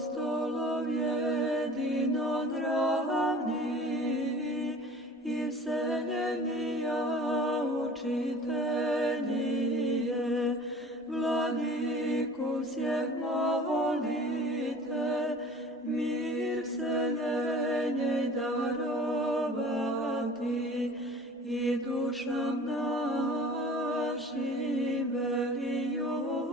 apostolov jedinodravni i vseljenija učiteljice, Vladiku всех молите, мир вселенной даровати и душам нашим велию